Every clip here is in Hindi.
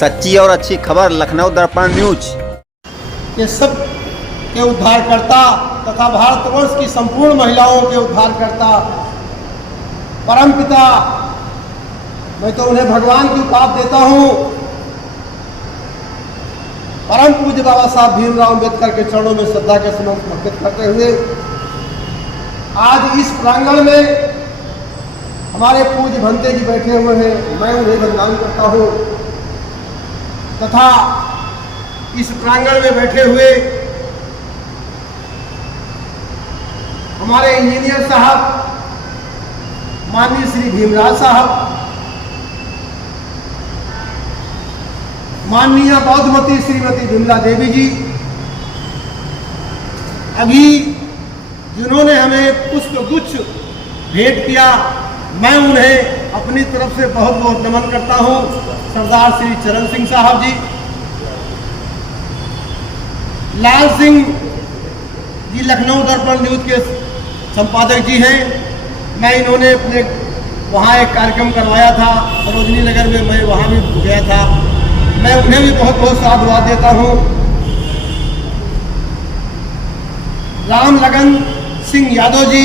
सच्ची और अच्छी खबर लखनऊ दर्पण न्यूज। ये सब के उद्धारकर्ता तथा भारतवर्ष की संपूर्ण महिलाओं के उद्धारकर्ता परमपिता, मैं तो उन्हें भगवान की उपाधि देता हूँ, परम पूज्य बाबा साहब भीमराव अम्बेडकर के चरणों में श्रद्धा के समर्पित अर्पित करते हुए आज इस प्रांगण में हमारे पूज्य भंते जी बैठे हुए हैं, मैं उन्हें वंदन करता हूँ तथा इस प्रांगण में बैठे हुए हमारे इंजीनियर साहब माननीय श्री भीमराज साहब, माननीय बौद्धमती श्रीमती विमला देवी जी, अभी जिन्होंने हमें पुष्पगुच्छ भेंट किया, मैं उन्हें अपनी तरफ से बहुत बहुत नमन करता हूं। सरदार श्री चरण सिंह साहब जी, लाल सिंह जी लखनऊ दर्पण न्यूज के संपादक जी हैं, मैं इन्होंने अपने वहाँ एक कार्यक्रम करवाया था सरोजनी नगर में, मैं वहाँ भी गया था, मैं उन्हें भी बहुत बहुत साधुवाद देता हूँ। राम लगन सिंह यादव जी,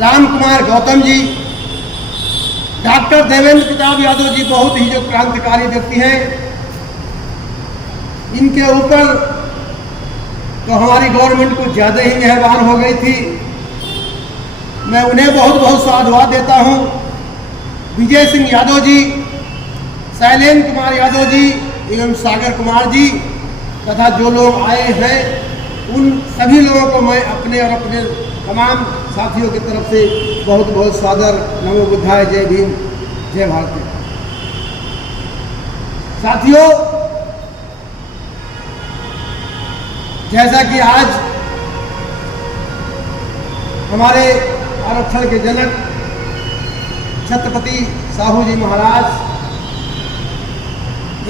राम कुमार गौतम जी, डॉक्टर देवेंद्र प्रताप यादव जी बहुत ही जो क्रांतिकारी व्यक्ति हैं, इनके ऊपर तो हमारी गवर्नमेंट कुछ ज़्यादा ही मेहरबान हो गई थी, मैं उन्हें बहुत बहुत साधुवाद देता हूँ। विजय सिंह यादव जी, शैलेंद्र कुमार यादव जी एवं सागर कुमार जी तथा जो लोग आए हैं, उन सभी लोगों को मैं अपने और अपने तमाम साथियों की तरफ से बहुत बहुत सादर नमो बुद्धाय, जय भीम, जय भारत। साथियों, जैसा कि आज हमारे आरक्षण के जनक छत्रपति साहू जी महाराज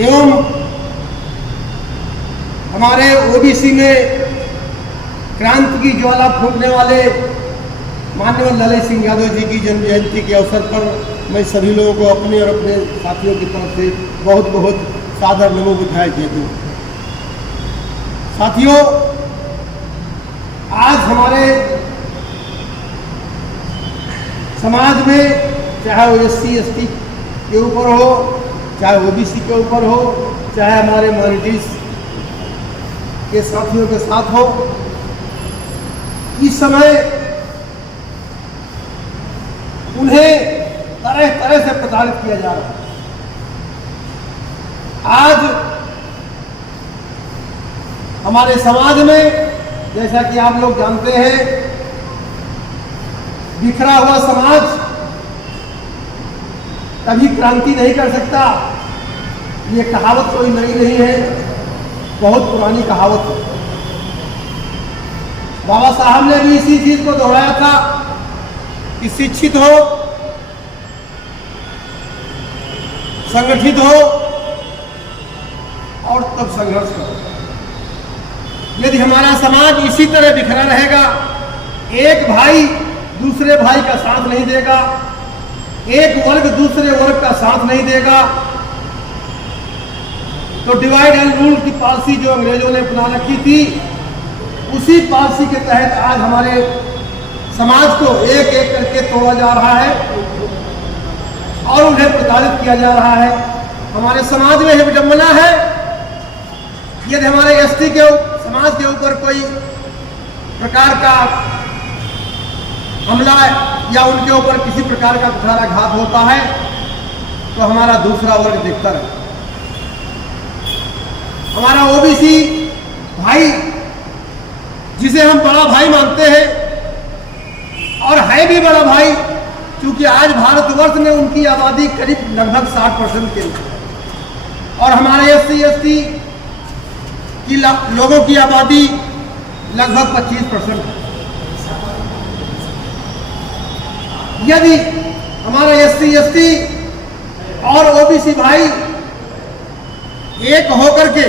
एवं हमारे ओबीसी में क्रांति की ज्वाला फूंकने वाले माननीय ललित सिंह यादव जी की जन्म जयंती के अवसर पर मैं सभी लोगों को अपने और अपने साथियों की तरफ से बहुत बहुत सादर नमो बुद्धाय देता हूँ। साथियों, आज हमारे समाज में चाहे वो SC/ST के ऊपर हो, चाहे ओबीसी के ऊपर हो, चाहे हमारे माइनॉरिटीज के साथियों के साथ हो, इस समय उन्हें तरह तरह से प्रताड़ित किया जा रहा है। आज हमारे समाज में, जैसा कि आप लोग जानते हैं, बिखरा हुआ समाज कभी क्रांति नहीं कर सकता, ये कहावत कोई नई नहीं है, बहुत पुरानी कहावत है। बाबा साहब ने भी इसी चीज को दोहराया था कि शिक्षित हो, संगठित हो और तब संघर्ष करो। यदि हमारा समाज इसी तरह बिखरा रहेगा, एक भाई दूसरे भाई का साथ नहीं देगा, एक वर्ग दूसरे वर्ग का साथ नहीं देगा, तो डिवाइड एंड रूल की पॉलिसी जो अंग्रेजों ने अपना रखी थी, उसी पॉलिसी के तहत आज हमारे समाज को एक एक करके तोड़ा जा रहा है और उन्हें प्रताड़ित किया जा रहा है। हमारे समाज में विडंबना है, यदि हमारे ST के समाज के ऊपर कोई प्रकार का हमला या उनके ऊपर किसी प्रकार का कुठाराघात होता है तो हमारा दूसरा वर्ग देखता है। हमारा ओबीसी भाई, जिसे हम बड़ा भाई मानते हैं और है भी बड़ा भाई, क्योंकि आज भारतवर्ष में उनकी आबादी करीब लगभग 60% के और हमारे SC/ST की लोगों की आबादी लगभग 25% है। यदि हमारे SC/ST और ओबीसी भाई एक होकर के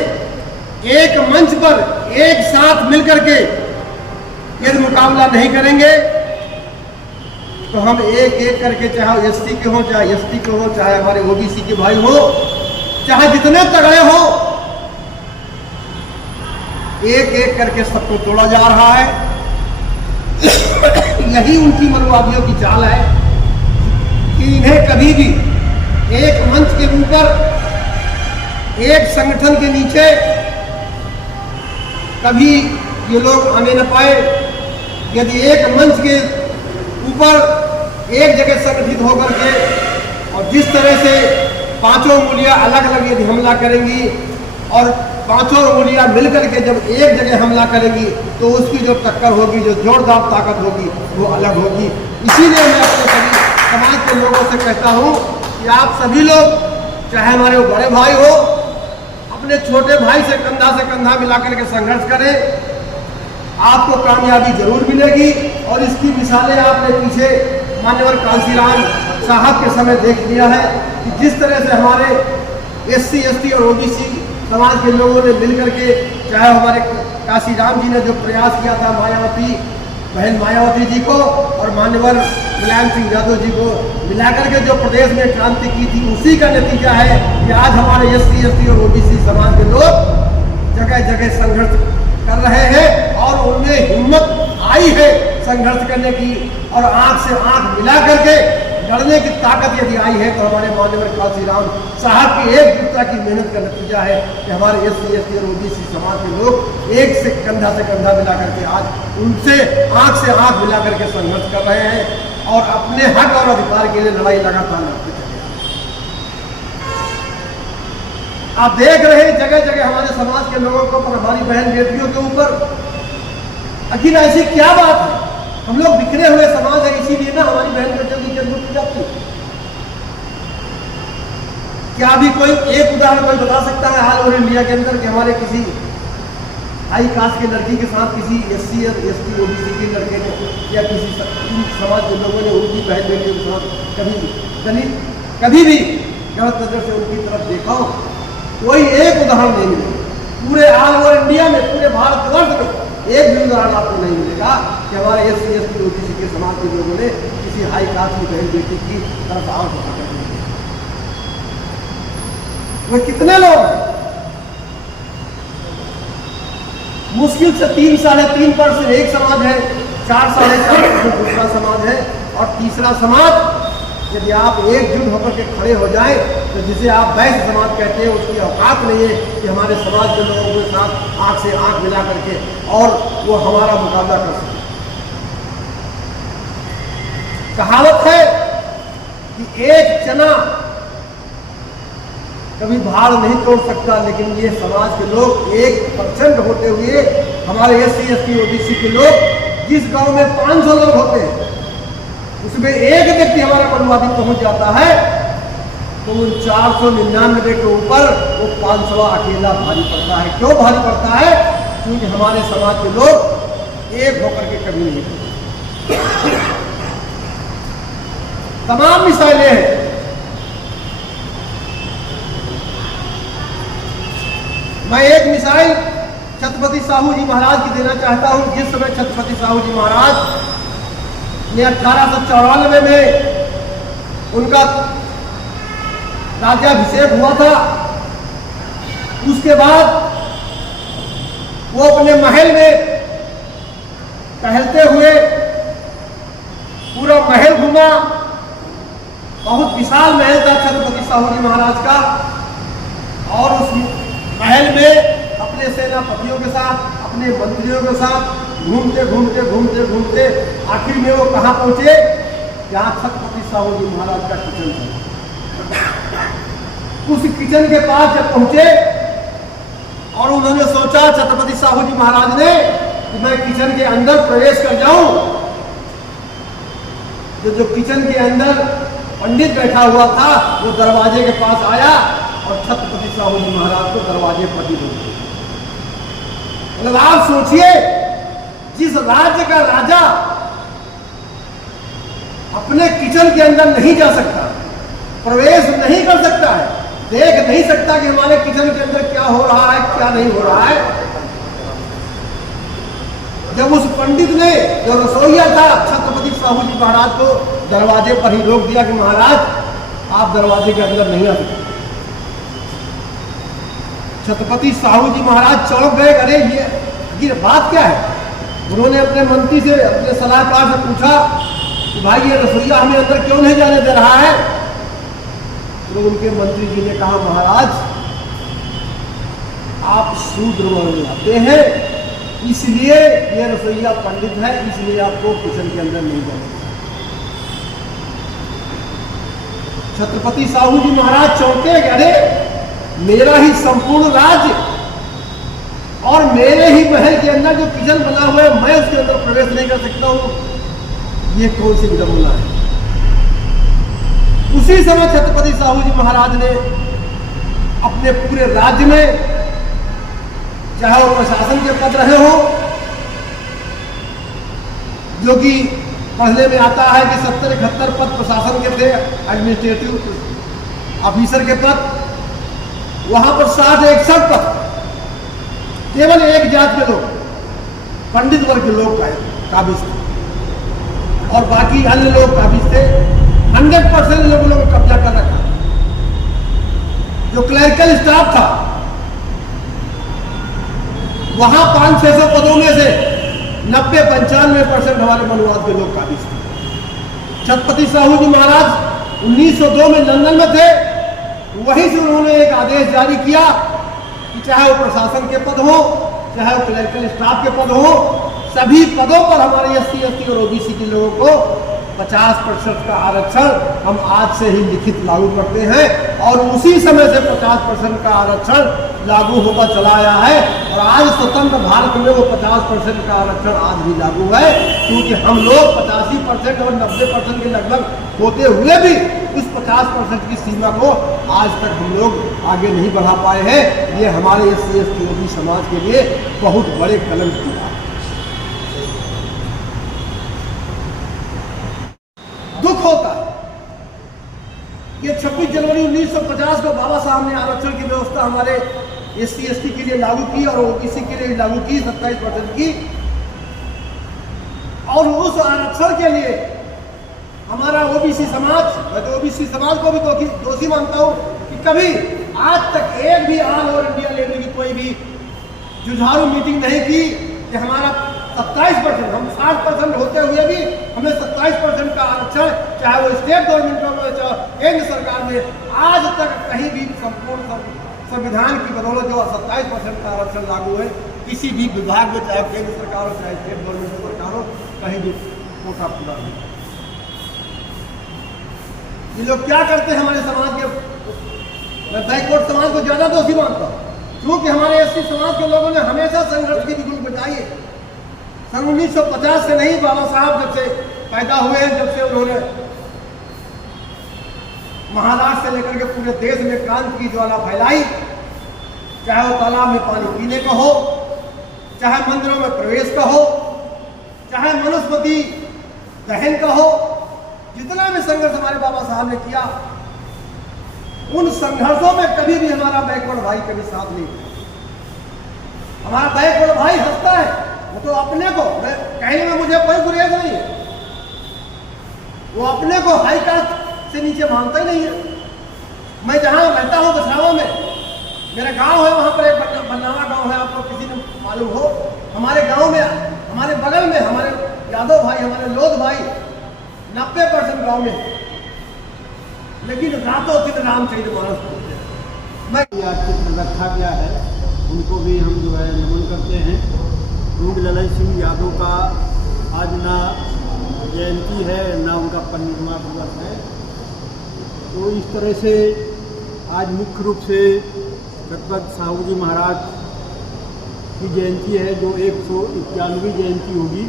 एक मंच पर एक साथ मिलकर के यदि मुकाबला नहीं करेंगे तो हम एक एक करके, चाहे SC के हो, चाहे ST के हो, चाहे हमारे OBC के भाई हो, चाहे जितने तगड़े हो, एक एक करके सबको तोड़ा जा रहा है। यही उनकी मनवादियों की चाल है कि इन्हें कभी भी एक मंच के ऊपर, एक संगठन के नीचे कभी ये लोग आने न पाए। यदि एक मंच के ऊपर एक जगह संगठित होकर के और जिस तरह से पांचों उंगलियां अलग अलग यदि हमला करेंगी और पांचों उंगलियां मिलकर के जब एक जगह हमला करेंगी तो उसकी जो टक्कर होगी, जो जोरदार ताकत होगी, वो अलग होगी। इसीलिए मैं अपने सभी समाज के लोगों से कहता हूं कि आप सभी लोग, चाहे हमारे बड़े भाई हो, अपने छोटे भाई से कंधा मिलाकर के संघर्ष करें। आपको कामयाबी जरूर मिलेगी। और इसकी मिसालें आपने पीछे मान्यवर कांसीराम साहब के समय देख लिया है कि जिस तरह से हमारे SC ST और OBC समाज के लोगों ने मिलकर के, चाहे हमारे कांसीराम जी ने जो प्रयास किया था मायावती, बहन मायावती जी को और मान्यवर मुलायम सिंह यादव जी को मिलाकर के जो प्रदेश में क्रांति की थी, उसी का नतीजा है कि आज हमारे SC ST और OBC समाज के लोग जगह जगह संघर्ष कर रहे हैं और उनमें हिम्मत आई है संघर्ष करने की और आंख से आंख मिला करके लड़ने की ताकत यदि आई है तो हमारे माननीय कांसीराम साहब की एकजुटता की मेहनत का नतीजा है कि हमारे SC ST और OBC समाज के लोग एक से कंधा मिला करके आज उनसे आंख मिला करके संघर्ष कर रहे हैं और अपने हक और अधिकार के लिए लड़ाई लगातार लड़ते चले। आप देख रहे हैं जगह जगह हमारे समाज के लोगों को, पर हमारी बहन बेटियों के ऊपर, आखिर ऐसी क्या बात है? हम लोग बिखरे हुए समाज है, इसीलिए ना हमारी बहन बेटियों की इज्जत लुट जाती है। क्या अभी कोई एक उदाहरण कोई बता सकता है ऑल ओवर इंडिया के अंदर कि हमारे किसी हाई कास्ट की लड़की के साथ किसी SC ST OBC के लड़के ने या किसी समाज के लोगों ने उनकी बहन बेटियों के साथ कभी भी गलत नजर से उनकी तरफ देखा हो? कोई एक उदाहरण नहीं मिलेगा। पूरे ऑल ओवर इंडिया में, पूरे भारतवर्ष में एक भी उदाहरण आपको नहीं मिलेगा कि हमारे SC ST OBC के समाज के लोगों ने किसी हाई कास्ट की बहन बेटी की तरफ आंख उठाकर दी। वो कितने लोग हैं? मुश्किल से 3-3.5% एक समाज है, 4-4.5% दूसरा समाज है और तीसरा समाज यदि आप एकजुट होकर के खड़े हो जाए तो जिसे आप वैश्य समाज कहते हैं, उसकी औकात नहीं है कि हमारे समाज के लोगों के साथ आंख से आंख मिला करके और वो हमारा मुकाबला कर सके। कहावत है कि एक चना कभी भाड़ नहीं तोड़ सकता, लेकिन ये समाज के लोग 1% होते हुए हमारे SC ST OBC के लोग, जिस गांव में 500 लोग होते हैं उसमें एक व्यक्ति हमारा मनवादी पहुंच जाता है तो उन 499 के ऊपर वो 500 अकेला भारी पड़ता है। क्यों भारी पड़ता है? क्योंकि हमारे समाज के लोग एक होकर के कभी नहीं करते। तमाम मिसाइलें हैं। मैं एक मिसाइल छत्रपति साहू जी महाराज की देना चाहता हूं। जिस समय छत्रपति साहू जी महाराज ने 1894 में उनका राज्याभिषेक हुआ था, उसके बाद वो अपने महल में टहलते हुए पूरा महल घूमा। बहुत विशाल महल था छत्रपति साहू जी महाराज का और उस महल में अपने सेनापतियों के साथ, अपने मंत्रियों के साथ घूमते आखिर में वो कहाँ पहुंचे? जहाँ छत्रपति साहू जी महाराज का किचन था। उस किचन के पास जब पहुंचे और उन्होंने सोचा छत्रपति साहू जी महाराज ने कि मैं किचन के अंदर प्रवेश कर जाऊं, जो किचन के अंदर पंडित बैठा हुआ था वो दरवाजे के पास आया और छत्रपति साहू जी महाराज को दरवाजे पर ही रोक दिया। मतलब आप सोचिए, जिस राज्य का राजा अपने किचन के अंदर नहीं जा सकता, प्रवेश नहीं कर सकता है, देख नहीं सकता कि हमारे किचन के अंदर क्या हो रहा है, क्या नहीं हो रहा है, जब उस पंडित ने, जो रसोइया था, छत्रपति साहू जी महाराज को दरवाजे पर ही रोक दिया कि महाराज आप दरवाजे के अंदर नहीं आ सकते। छत्रपति साहू जी महाराज चौंक गए, अरे ये बात क्या है। उन्होंने अपने मंत्री से, अपने सलाहकार से पूछा कि भाई ये रसोईया हमें अंदर क्यों नहीं जाने दे रहा है। तो उनके मंत्री जी ने कहा, महाराज आप शूद्र वर्ण में आते हैं, इसलिए ये रसोईया पंडित है, इसलिए आपको किचन के अंदर नहीं जाना। छत्रपति साहू जी महाराज चौंके, अरे मेरा ही संपूर्ण राज्य और मेरे ही महल के अंदर जो किचन बना हुआ है, मैं उसके अंदर प्रवेश नहीं कर सकता हूं, ये कौन सी विडंबना है। उसी समय छत्रपति साहू जी महाराज ने अपने पूरे राज्य में, चाहे वो प्रशासन के पद रहे हो, जो कि पढ़ने में आता है कि 70-71 पद प्रशासन के थे, एडमिनिस्ट्रेटिव ऑफिसर के पद, वहां पर 60-61 पद केवल एक जात के लोग, पंडित वर्ग के लोग काबिज थे और बाकी अन्य लोग काबिज थे। 100% लोगों ने कब्जा कर रखा। जो क्लरिकल स्टाफ था वहां 500-600 पदों में से 90-95% हमारे मनुवाद के लोग काबिज थे। छत्रपति साहू जी महाराज 1902 में लंदन में थे, वहीं से उन्होंने एक आदेश जारी किया कि चाहे वो प्रशासन के पद हो, चाहे वो क्लरिकल स्टाफ के पद हो, सभी पदों पर हमारे SC, ST और OBC के लोगों को 50% का आरक्षण हम आज से ही लिखित लागू करते हैं। और उसी समय से 50% का आरक्षण लागू होता चला आया है और आज स्वतंत्र भारत में वो 50% का आरक्षण आज भी लागू है, क्योंकि हम लोग 85% और 90% के लगभग होते हुए भी उस 50% की सीमा को आज तक हम लोग आगे नहीं बढ़ा पाए हैं। ये हमारे SC, ST, OBC समाज के लिए बहुत बड़े कलंक की बात है। दुख होता है। ये 26 जनवरी 1950 को बाबा साहब ने आरक्षण की व्यवस्था हमारे SC, ST के लिए लागू की और OBC के लिए लागू की 27% की। और उस आरक्षण के लिए हमारा OBC समाज, मैं तो OBC समाज को भी दोषी मानता हूं कि कभी आज तक एक भी ऑल ओवर इंडिया लेवल की कोई भी जुझारू मीटिंग नहीं की कि हमारा 27%, हम 60% होते हुए भी हमें 27% का आरक्षण, चाहे वो स्टेट गवर्नमेंट में, चाहे केंद्र सरकार में, आज तक कहीं भी संपूर्ण संविधान की बदौलत जो 27% का आरक्षण लागू है, किसी भी विभाग में, चाहे केंद्र सरकार हो, चाहे स्टेट गवर्नमेंट सरकार हो, कहीं भी कोटा पूरा नहीं। ये लोग क्या करते हैं हमारे समाज के, मैं बैकवर्ड समाज को ज्यादा दोषी मानता हूँ, क्योंकि हमारे SC समाज के लोगों ने हमेशा संघर्ष की बिल्कुल बचाई है। सन 1950 से नहीं, बाबा साहब जब से पैदा हुए हैं, जब से उन्होंने महाराष्ट्र से लेकर के पूरे देश में क्रांति की ज्वाला फैलाई, चाहे वो तालाब में पानी पीने का हो, चाहे मंदिरों में प्रवेश का हो, चाहे मनुस्मृति दहन का हो, जितना भी संघर्ष हमारे बाबा साहब ने किया, उन संघर्षों में कभी भी हमारा बैकवर्ड भाई कभी साथ नहीं दिया। हमारा बैकवर्ड भाई हंसता है, वो तो अपने को, कहने में मुझे कोई गुरेज नहीं है, वो अपने को हाई कास्ट से नीचे मानता ही नहीं है। मैं जहाँ रहता हूँ बछरावा में, मेरा गांव है, वहाँ पर एक बन्नावा गांव है, आपको किसी ने मालूम हो, हमारे गांव में, हमारे बगल में हमारे यादव भाई, हमारे लोध भाई 90% गांव में, लेकिन रातों दिन रामचरितमानस पढ़ते हैं। मैं चित्र रखा गया है, उनको भी हम जो है नमन करते हैं। रूड ललन सिंह यादव का आज ना जयंती है, ना उनका परिनिर्वाण दिवस है, तो इस तरह से आज मुख्य रूप से छत्रपति साहू जी महाराज की जयंती है, जो 191वीं जयंती होगी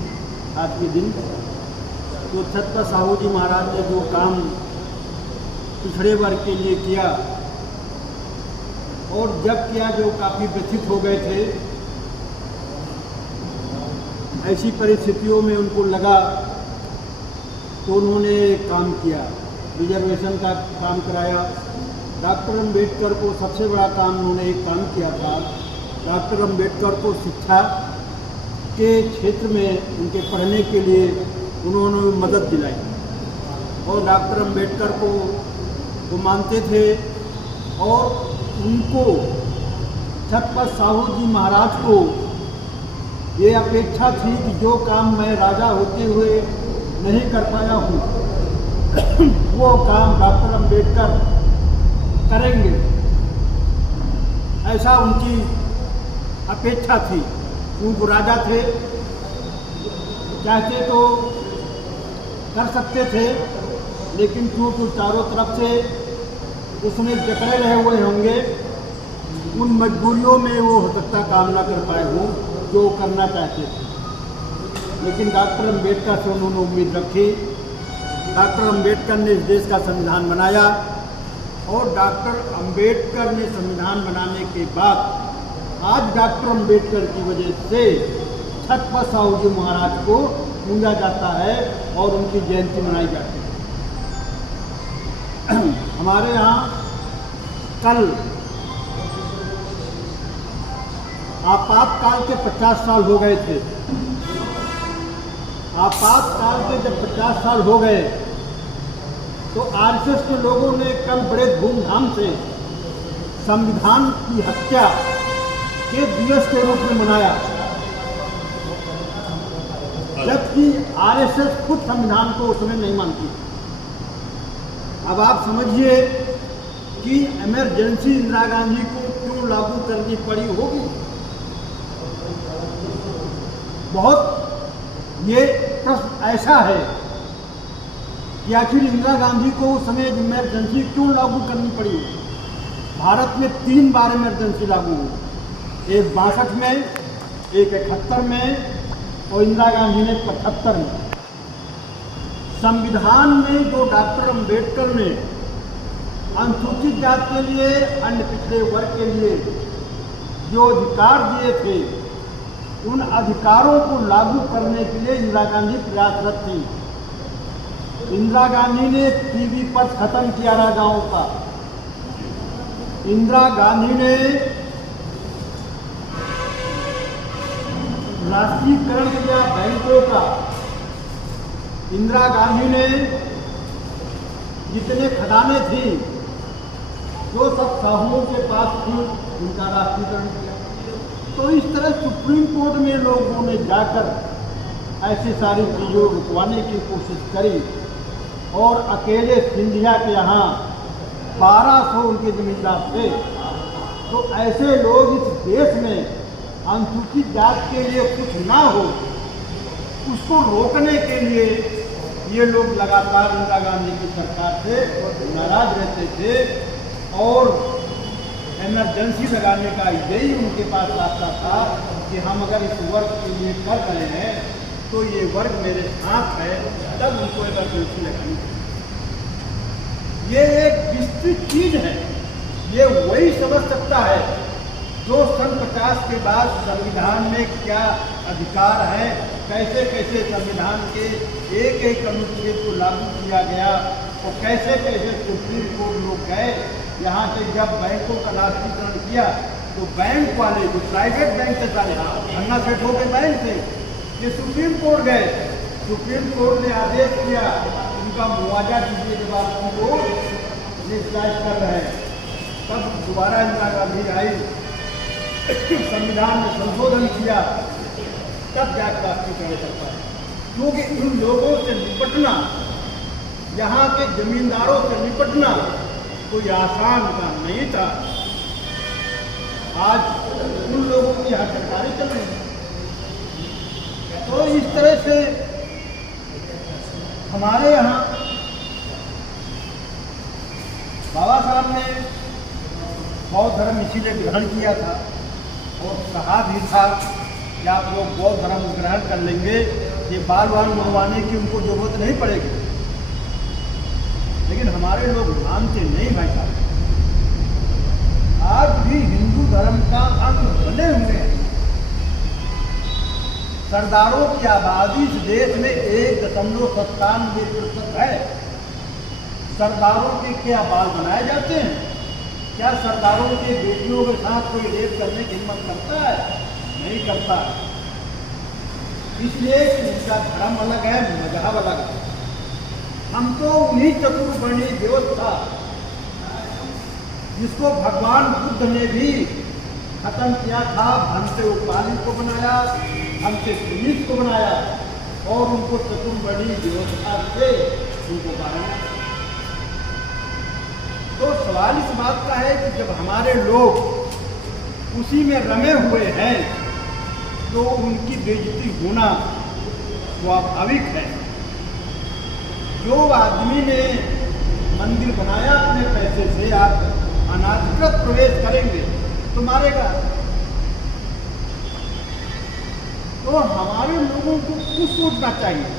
आज के दिन। तो छत्रपति साहू जी महाराज ने जो काम पिछड़े वर्ग के लिए किया, और जब किया जो काफ़ी व्यथित हो गए थे, ऐसी परिस्थितियों में उनको लगा तो उन्होंने काम किया, रिजर्वेशन का काम कराया। डॉक्टर अम्बेडकर को सबसे बड़ा काम उन्होंने एक काम किया था, डॉक्टर अम्बेडकर को शिक्षा के क्षेत्र में उनके पढ़ने के लिए उन्होंने मदद दिलाई। और डॉक्टर अम्बेडकर को वो मानते थे और उनको छत्रपति साहू जी महाराज को ये अपेक्षा थी कि जो काम मैं राजा होते हुए नहीं कर पाया हूँ वो काम डॉक्टर अंबेडकर करेंगे, ऐसा उनकी अपेक्षा थी। वो राजा थे, चाहते तो कर सकते थे, लेकिन क्योंकि चारों तरफ से उसमें जकड़े रहे हुए होंगे, उन मजबूरियों में वो हो सकता काम ना कर पाए हों जो करना चाहते थे। लेकिन डॉक्टर अंबेडकर से उन्होंने उम्मीद रखी। डॉक्टर अंबेडकर ने इस देश का संविधान बनाया और डॉक्टर अंबेडकर ने संविधान बनाने के बाद आज डॉक्टर अंबेडकर की वजह से छत्रपति साहू जी महाराज को पूजा जाता है और उनकी जयंती मनाई जाती है। हमारे यहाँ कल आपातकाल के 50 साल हो गए थे। आपातकाल के जब 50 साल हो गए तो आरएसएस के लोगों ने कल बड़े धूमधाम से संविधान की हत्या के दिवस के रूप में मनाया, जबकि आरएसएस खुद संविधान को उसमें नहीं मानती। अब आप समझिए कि इमरजेंसी इंदिरा गांधी को क्यों लागू करनी पड़ी होगी। बहुत ये प्रश्न ऐसा है कि आखिर इंदिरा गांधी को उस समय इमरजेंसी क्यों लागू करनी पड़ी। भारत में 3 बार इमरजेंसी लागू हुई, एक 62 में, एक 71 में और इंदिरा गांधी ने 75 में। संविधान में जो डॉक्टर अंबेडकर ने अनुसूचित जाति के लिए, अन्य पिछड़े वर्ग के लिए जो अधिकार दिए थे, उन अधिकारों को लागू करने के लिए इंदिरा गांधी प्रयासरत थी। इंदिरा गांधी ने टीवी पर खत्म किया राजाओं का। इंदिरा गांधी ने राष्ट्रीयकरण किया बैंकों का। इंदिरा गांधी ने जितने खदानें थी जो सब साहुओं के पास थी, उनका राष्ट्रीयकरण किया। तो इस तरह सुप्रीम कोर्ट में लोगों ने जाकर ऐसी सारी चीज़ों रुकवाने की कोशिश करी और अकेले सिंधिया के यहाँ 1200 उनके जमींदार थे। तो ऐसे लोग इस देश में अनुसूचित जाति के लिए कुछ ना हो, उसको रोकने के लिए ये लोग लगातार इंदिरा गांधी की सरकार से नाराज रहते थे और इमरजेंसी लगाने का यही उनके पास रास्ता था कि हम अगर इस वर्ग के लिए कर रहे हैं तो ये वर्ग मेरे साथ है, तब उनको इमरजेंसी लगानी चाहिए। ये एक विस्तृत चीज है, ये वही समझ सकता है जो सन 50 के बाद संविधान में क्या अधिकार है, कैसे कैसे संविधान के एक एक अनुच्छेद को लागू किया गया और कैसे कैसे सुप्रीम कोर्ट लोग गए। यहाँ से जब बैंकों का राष्ट्रीयकरण किया तो बैंक वाले जो प्राइवेट बैंक थे सारे अन्ना सेठ हो के बैंक थे, ये सुप्रीम कोर्ट गए। सुप्रीम कोर्ट ने आदेश किया उनका मुआवजा दीजिए जब आप उनको निष्कासित कर रहे हैं। तब दोबारा इंदिरा गांधी आई, संविधान में संशोधन किया, तब जाकर राष्ट्रीयकरण कर पाए। क्योंकि इन लोगों से निपटना, यहाँ के जमींदारों से निपटना कोई आसान काम नहीं था। आज उन लोगों की यहाँ सरकारें चल रही हैं। तो इस तरह से हमारे यहाँ बाबा साहब ने बौद्ध धर्म इसीलिए ग्रहण किया था और कहा भी था कि आप लोग बौद्ध धर्म ग्रहण कर लेंगे, ये बाल बाल मुड़वाने की उनको जरूरत नहीं पड़ेगी। लेकिन हमारे लोग मानते नहीं भाई साहब। आज भी हिंदू धर्म का अंग बने हुए हैं। सरदारों की आबादी इस देश में 1.97% है। सरदारों के क्या बाल बनाए जाते हैं? क्या सरदारों के बेटियों के साथ कोई रेप करने की हिम्मत करता है? नहीं करता। इसलिए उनका धर्म अलग है, मजहब अलग है। हम तो उन्हीं चतुर्वर्णीय व्यवस्था जिसको भगवान बुद्ध ने भी खत्म किया था, हमसे उपाधि को बनाया, हमसे पुलिस को बनाया और उनको चतुर्वर्णी व्यवस्था से उनको बनाया। तो सवाल इस बात का है कि जब हमारे लोग उसी में रमे हुए हैं तो उनकी बेइज्जती होना स्वाभाविक है। जो आदमी ने मंदिर बनाया अपने पैसे से, आप अनाधिकृत प्रवेश करेंगे तो मारेगा। तो हमारे लोगों को कुछ सोचना चाहिए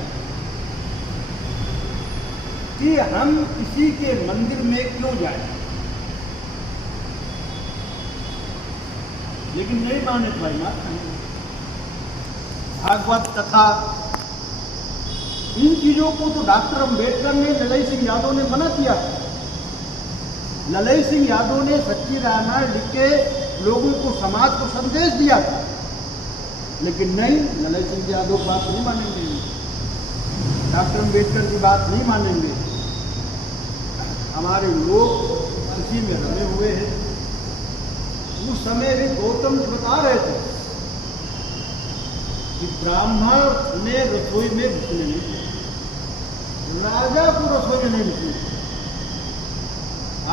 कि हम किसी के मंदिर में क्यों जाएं। लेकिन नहीं माने भाई भागवत कथा इन चीजों को तो डॉक्टर अंबेडकर ने, ललई सिंह यादव ने मना किया। ललई सिंह यादव ने सच्ची रामायण लिख के लोगों को, समाज को संदेश दिया था, लेकिन नहीं, ललई सिंह यादव बात नहीं मानेंगे, डॉक्टर अंबेडकर की बात नहीं मानेंगे। हमारे लोग इसी में रमे हुए हैं। उस समय भी गौतम जी बता रहे थे कि ब्राह्मण ने रसोई में घुसने नहीं दिया, राजा को रसोई में नहीं घुसने दिया।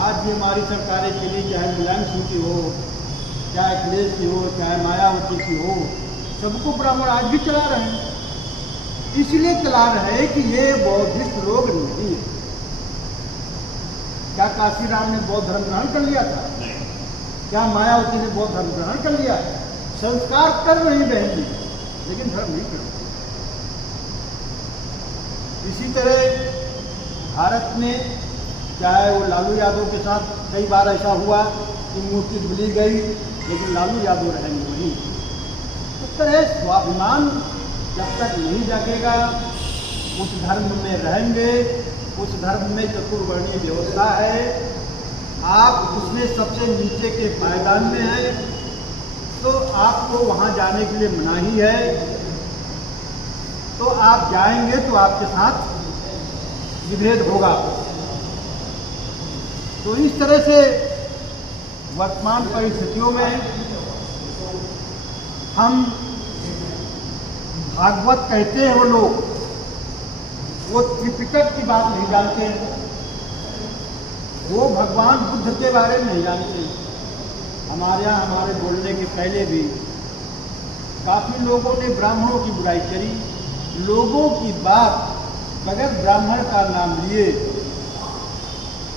आज भी हमारी सरकारें चली, चाहे मुलायम सिंह की हो, चाहे अखिलेश की हो, चाहे मायावती की हो, सबको ब्राह्मण आज भी चला रहे हैं। इसलिए चला रहे हैं कि ये बौद्धिस्ट लोग नहीं है। क्या काशीराम ने बौद्ध धर्म ग्रहण कर लिया था? क्या मायावती ने बौद्ध धर्म ग्रहण कर लिया? संस्कार कर रही बहन जी, लेकिन धर्म नहीं कर। इसी तरह भारत में चाहे वो लालू यादव के साथ कई बार ऐसा हुआ कि मूर्ति धुली गई, लेकिन लालू यादव रहेंगे वहीं। इस तरह स्वाभिमान जब तक नहीं जगेगा, उस धर्म में रहेंगे, उस धर्म में चतुर्वर्णीय व्यवस्था है, आप उसमें सबसे नीचे के पायदान में हैं, तो आपको वहाँ जाने के लिए मनाही है। तो आप जाएंगे तो आपके साथ विभेद होगा। तो इस तरह से वर्तमान परिस्थितियों में हम भागवत कहते हैं वो लोग, वो त्रिपिटक की बात नहीं जानते हैं, वो भगवान बुद्ध के बारे में नहीं जानते। हमारे यहाँ हमारे बोलने के पहले भी काफ़ी लोगों ने ब्राह्मणों की बुराई करी। लोगों की बात बगैर ब्राह्मण का नाम लिए,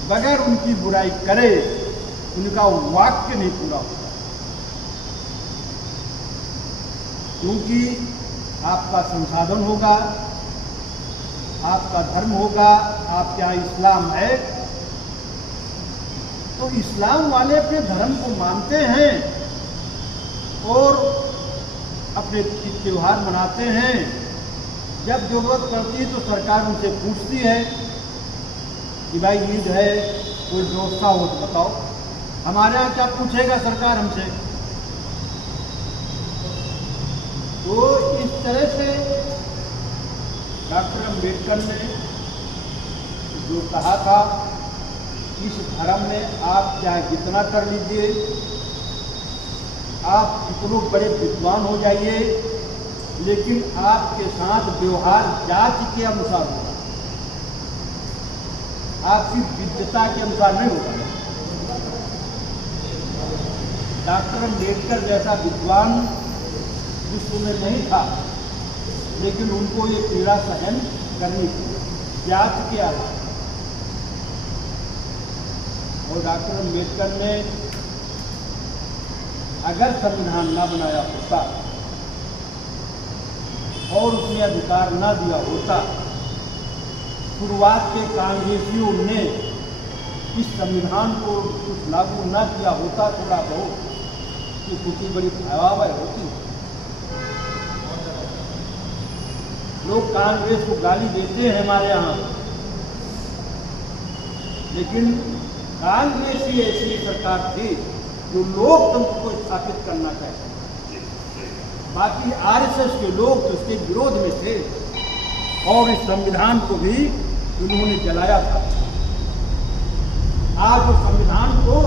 बगैर उनकी बुराई करे, उनका वाक्य नहीं पूरा होता। क्योंकि आपका संसाधन होगा, आपका धर्म होगा, आपके यहाँ इस्लाम है, तो इस्लाम वाले अपने धर्म को मानते हैं और अपने त्योहार मनाते हैं। जब जरूरत पड़ती है तो सरकार उनसे पूछती है कि भाई ईद है, कोई व्यवस्था हो तो बताओ। हमारे यहाँ क्या पूछेगा सरकार हमसे? तो इस तरह से डॉक्टर अंबेडकर ने जो कहा था, इस धर्म में आप चाहे जितना कर लीजिए, आप कितने बड़े विद्वान हो जाइए, लेकिन आपके साथ व्यवहार जाति के अनुसार होगा, आपकी विद्वता के अनुसार नहीं होगा। डॉक्टर अंबेडकर जैसा विद्वान विश्व में नहीं था, लेकिन उनको ये पीड़ा सहन करनी थी जाति के आधार। और डॉक्टर अंबेडकर ने अगर संविधान ना बनाया होता और उसमें अधिकार ना दिया होता, शुरुआत के कांग्रेसियों ने इस संविधान को कुछ लागू ना किया होता, थोड़ा बहुत की स्थिति बड़ी भयावह होती। लोग कांग्रेस को गाली देते हैं हमारे यहाँ, लेकिन कांग्रेस ही ऐसी सरकार थी जो लोकतंत्र को स्थापित करना चाहती। बाकी आरएसएस के लोग तो उसके विरोध में थे और इस संविधान को भी उन्होंने जलाया था। आज उस संविधान को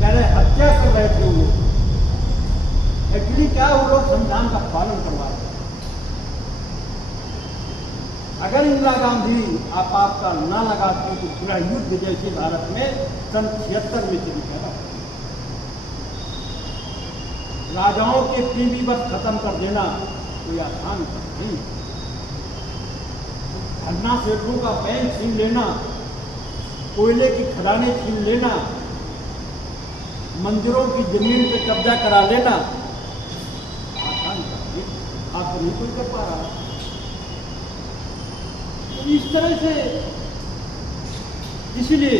कह रहे हत्या कर रहे थे वो, क्या वो लोग संविधान का पालन करवा रहे हैं। अगर इंदिरा गांधी आपातकाल ना लगाती तो पूरा युद्ध जैसे भारत में सन 76 में चली गया। राजाओं के पीवी बस खत्म कर देना कोई आसान नहीं। धरना सेठों का बैंक छीन लेना, कोयले की खदानें छीन लेना, मंदिरों की जमीन पे कब्जा करा लेना आसान नहीं। आप नहीं कोई कर पा रहा। तो इस तरह से इसलिए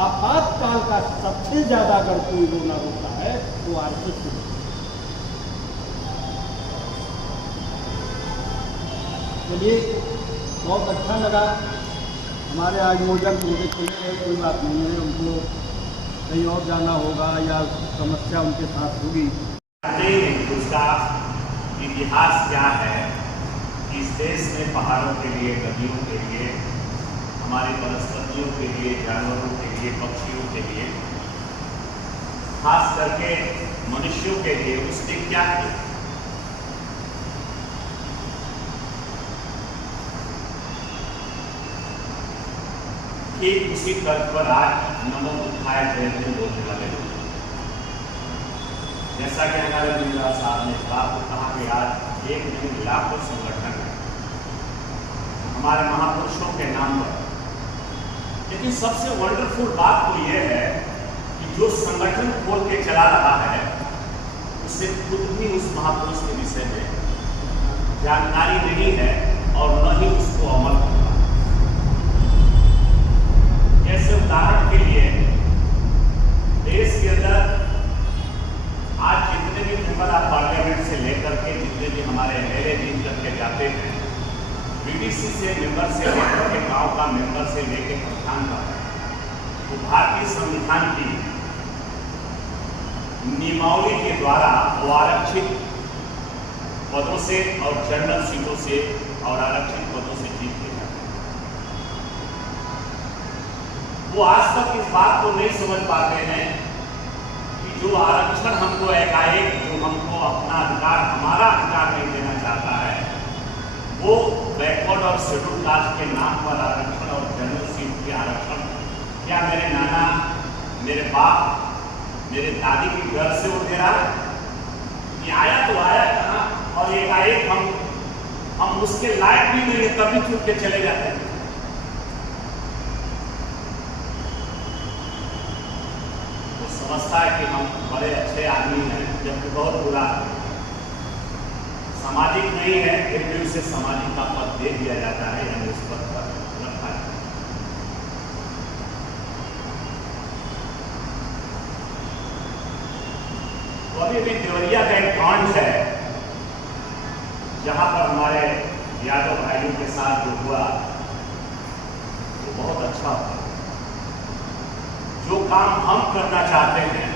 आपातकाल का सबसे ज्यादा अगर कोई रोना रोता है तो आरएसएस से। चलिए, बहुत अच्छा लगा। हमारे आयोजक उनके चले गए, कोई बात नहीं है, उनको कहीं और जाना होगा या समस्या उनके साथ होगी। उसका इतिहास क्या है, इस देश में पहाड़ों के लिए, नदियों के लिए, हमारे वनस्पतियों के लिए, जानवरों के लिए, पक्षियों के लिए, खास करके मनुष्यों के लिए उसने क्या किया। एक उसी तर्क पर आज नमो बुद्धाय जयंती बोलने वाले लोग, जैसा कि हमारे गुरुदास साहब ने इस बात को कहा कि आज एक नहीं लाखों संगठन है हमारे महापुरुषों के नाम पर। लेकिन सबसे वंडरफुल बात तो यह है कि जो संगठन खोल के चला रहा है उसे खुद भी उस महापुरुष के विषय में जानकारी नहीं है और न ही उसको अमल कर। जैसे उदाहरण के लिए देश के अंदर आज जितने भी मेंबर ऑफ पार्लियामेंट से लेकर के जितने भी हमारे एमएलए जीत करके जाते हैं, बीडीसी से मेंबर से लेकर के गांव का मेंबर से लेकर प्रधान का, वो भारतीय संविधान की नियमावली के द्वारा वो आरक्षित पदों से और जनरल सीटों से और आरक्षित पदों से जीत के जाते हैं। वो आज तक इस बात को नहीं समझ पाते हैं कि जो आरक्षण हमको एकाएक जो हमको अपना अधिकार, हमारा अधिकार नहीं देना चाहता है, वो बैकवर्ड और शेड्यूल कास्ट के नाम पर आरक्षण और जनरल सीट के आरक्षण क्या मेरे नाना, मेरे बाप, मेरे दादी की घर से वो दे रहा है? ये आया तो आया कहाँ, और एकाएक हम उसके लायक भी नहीं है तभी छूट के चले जाते हैं। समझता है कि हम बड़े अच्छे आदमी हैं, जबकि बहुत बुरा है, सामाजिक नहीं है, फिर भी उसे सामाजिक का पद दे दिया जाता है, यानी उस पद पर रखा है। तो अभी भी देवरिया का एक कांड है जहां पर हमारे यादव भाइयों के साथ जो हुआ वो बहुत अच्छा हुआ। जो काम हम करना चाहते हैं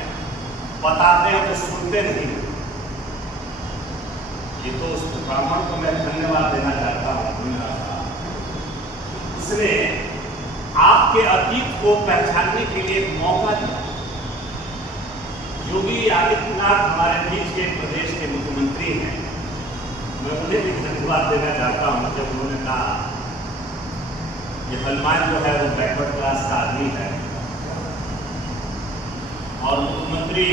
बताते हैं तो सुनते नहीं। ये तो उस ब्राह्मण को मैं धन्यवाद देना चाहता हूँ, उसने आपके अतीत को पहचानने के लिए एक मौका दिया। योगी आदित्यनाथ हमारे बीच के प्रदेश के मुख्यमंत्री हैं, मैं उन्हें भी धन्यवाद देना चाहता हूँ जब उन्होंने कहा ये हनुमान जो है वो बैकवर्ड क्लास का आदमी है और मुख्यमंत्री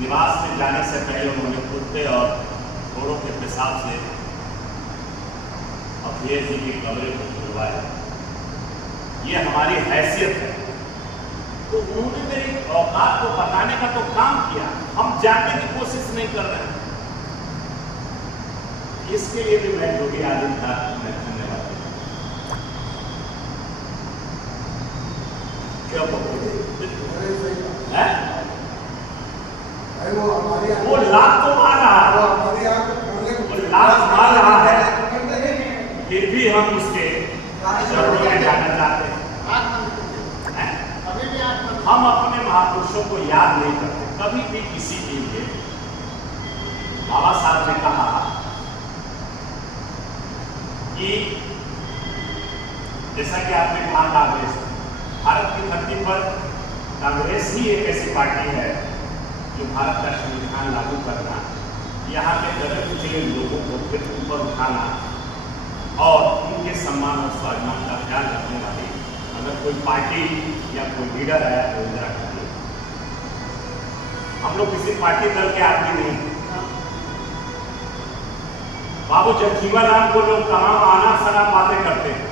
निवास में जाने से पहले उन्होंने कुत्ते और घोड़ों के पेशाब से अखिलेश जी की कमरे को खुलवाया। ये हमारी हैसियत है। तो उन्होंने मेरी औकात को बताने का तो काम किया, हम जानने की कोशिश नहीं कर रहे हैं। इसके लिए भी मैं योगी आदित्यनाथ को मैं धन्यवाद देता हूं। वो लात तो मार रहा है, वो लात मार रहा है, फिर भी हम उसके चरणों में जाना चाहते हैं। हम अपने महापुरुषों को याद नहीं करते कभी भी किसी के लिए। बाबा साहब ने कहा कि जैसा कि आपने कहा कांग्रेस, भारत की धरती पर कांग्रेस ही एक ऐसी पार्टी है जो भारत का संविधान लागू करना यहाँ के गलत कुचले लोगों को फिर ऊपर उठाना और उनके सम्मान और स्वाभिमान का ख्याल रखने वाली अगर कोई पार्टी या कोई लीडर है तो इंदिरा गांधी। हम लोग किसी पार्टी दल के आदमी नहीं। बाबू जगजीवन राम को लोग कहाँ आना सना बातें करते हैं,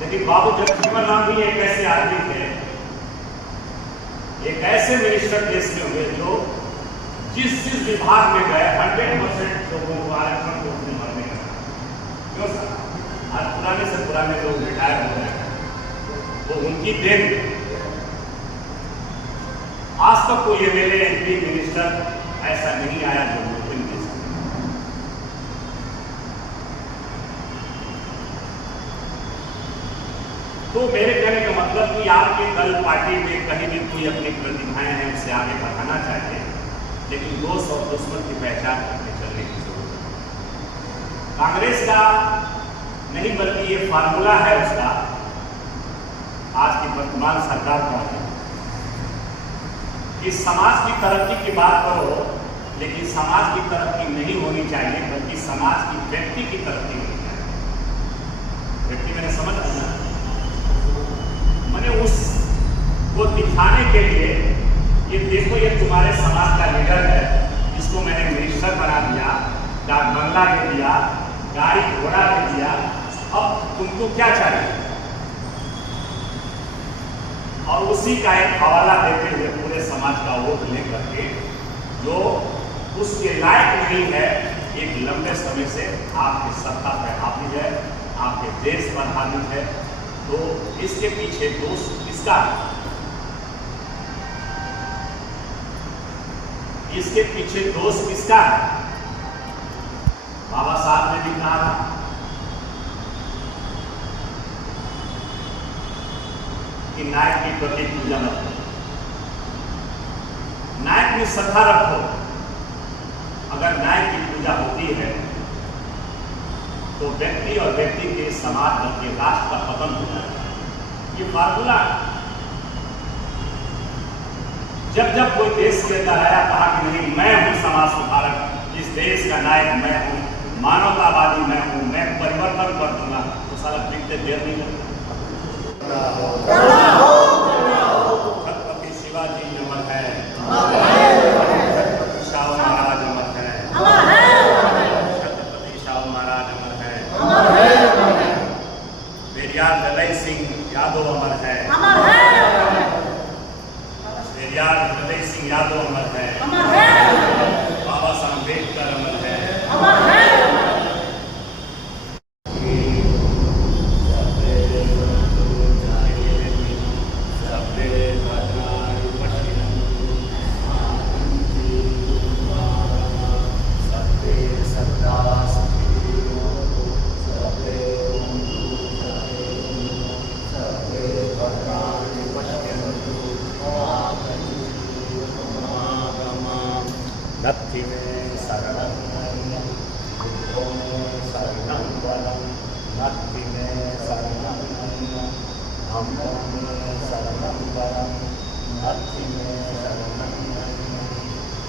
लेकिन बाबू जगजीवन राम भी एक ऐसे आदमी थे, एक ऐसे मिनिस्टर देश में हुए जो जिस विभाग में गए 100% लोगों को आरक्षण को मरने का। क्यों सर? आज पुराने से पुराने लोग रिटायर हो गए, वो उनकी देन। आज तक कोई एमएलए एमपी मिनिस्टर ऐसा नहीं आया जो मुस्लिम देश में। तो मेरे कहने का मतलब कि आपके दल पार्टी में कहीं भी कोई अपनी प्रतिभाएं हैं उसे आगे बढ़ाना चाहिए, लेकिन दोस्त और दुश्मन की पहचान करके चलने की जरूरत है। कांग्रेस का नहीं बल्कि ये फार्मूला है उसका, आज की वर्तमान सरकार का है कि समाज की तरक्की की बात करो, लेकिन समाज की तरक्की नहीं होनी चाहिए बल्कि समाज की व्यक्ति की तरक्की होनी चाहिए। व्यक्ति मैंने समझ लिया, मैंने उसको दिखाने के लिए ये देखो ये तुम्हारे समाज का लीडर है, जिसको मैंने मिनिस्टर बना दिया, डाक बंगला दे दिया, गाड़ी घोड़ा दे दिया, अब तुमको क्या चाहिए? और उसी का एक हवाला देते हुए पूरे समाज का वोट लेकर के जो उसके लायक नहीं है, एक लंबे समय से आपकी सत्ता पर हावी है, आपके देश पर हावी है, तो इसके पीछे दोष किसका है? इसके पीछे दोष किसका है? बाबा साहब ने भी कहा था कि नायक की प्रति पूजा मत करो, नायक में श्रद्धा रखो। अगर नायक की पूजा होती है तो व्यक्ति और व्यक्ति के समाज बल्कि राष्ट्र का पतन होता है। ये फार्मूला जब जब कोई देश के अंदर आया कहा कि नहीं मैं हूं समाज सुधारक, इस देश का नायक मैं हूं, मानवतावादी मैं हूं, मैं परिवर्तन कर दूंगा, तो सारा दिखते देर नहीं लगता। छत्रपति शिवाजी अमर है, छत्रपति शाहू महाराज अमर है, छत्रपति शाहू महाराज अमर है, पेरियार ललई सिंह यादव अमर है, पेरियार ललई सिंह यादव अमर है, बाबा साहब अम्बेडकर अमर है। नत्थि में शरणं बुद्धो में शरणं वरं, नत्थि में शरणं धम्मो में शरणं वरं, नत्थि में शरणं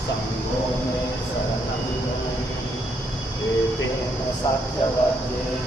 संघो में शरणं वरं। एतेन सत्यवचेन